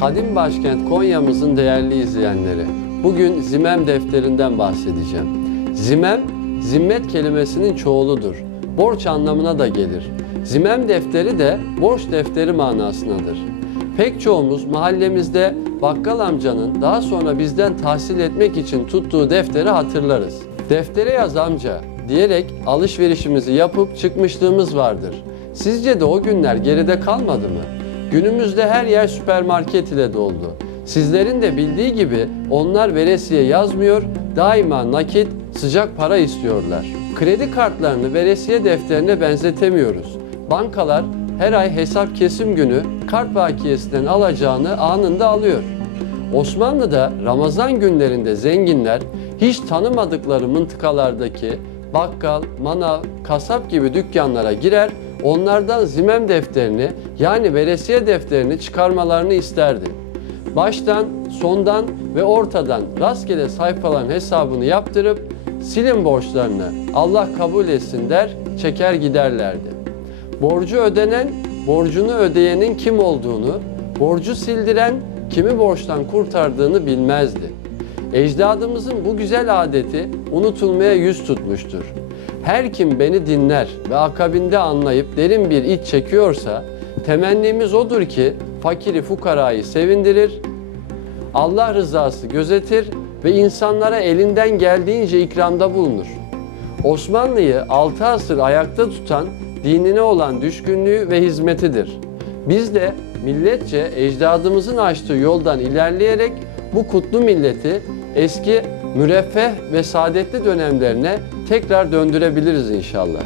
Kadim başkent Konya'mızın değerli izleyenleri. Bugün Zimem defterinden bahsedeceğim. Zimem, zimmet kelimesinin çoğuludur. Borç anlamına da gelir. Zimem defteri de borç defteri manasındadır. Pek çoğumuz mahallemizde bakkal amcanın daha sonra bizden tahsil etmek için tuttuğu defteri hatırlarız. Deftere yaz amca diyerek alışverişimizi yapıp çıkmışlığımız vardır. Sizce de o günler geride kalmadı mı? Günümüzde her yer süpermarket ile doldu. Sizlerin de bildiği gibi onlar veresiye yazmıyor, daima nakit, sıcak para istiyorlar. Kredi kartlarını veresiye defterine benzetemiyoruz. Bankalar her ay hesap kesim günü kart bakiyesinden alacağını anında alıyor. Osmanlı'da Ramazan günlerinde zenginler hiç tanımadıkları mıntıkalardaki bakkal, manav, kasap gibi dükkanlara girer, onlardan zimem defterini yani veresiye defterini çıkarmalarını isterdi. Baştan, sondan ve ortadan rastgele sayfaların hesabını yaptırıp silin borçlarını Allah kabul etsin der, çeker giderlerdi. Borcu ödenen, borcunu ödeyenin kim olduğunu, borcu sildiren kimi borçtan kurtardığını bilmezdi. Ecdadımızın bu güzel adeti unutulmaya yüz tutmuştur. Her kim beni dinler ve akabinde anlayıp derin bir iç çekiyorsa, temennimiz odur ki fakiri fukarayı sevindirir, Allah rızası gözetir ve insanlara elinden geldiğince ikramda bulunur. Osmanlı'yı 6 asır ayakta tutan dinine olan düşkünlüğü ve hizmetidir. Biz de milletçe ecdadımızın açtığı yoldan ilerleyerek bu kutlu milleti eski müreffeh ve saadetli dönemlerine tekrar döndürebiliriz inşallah.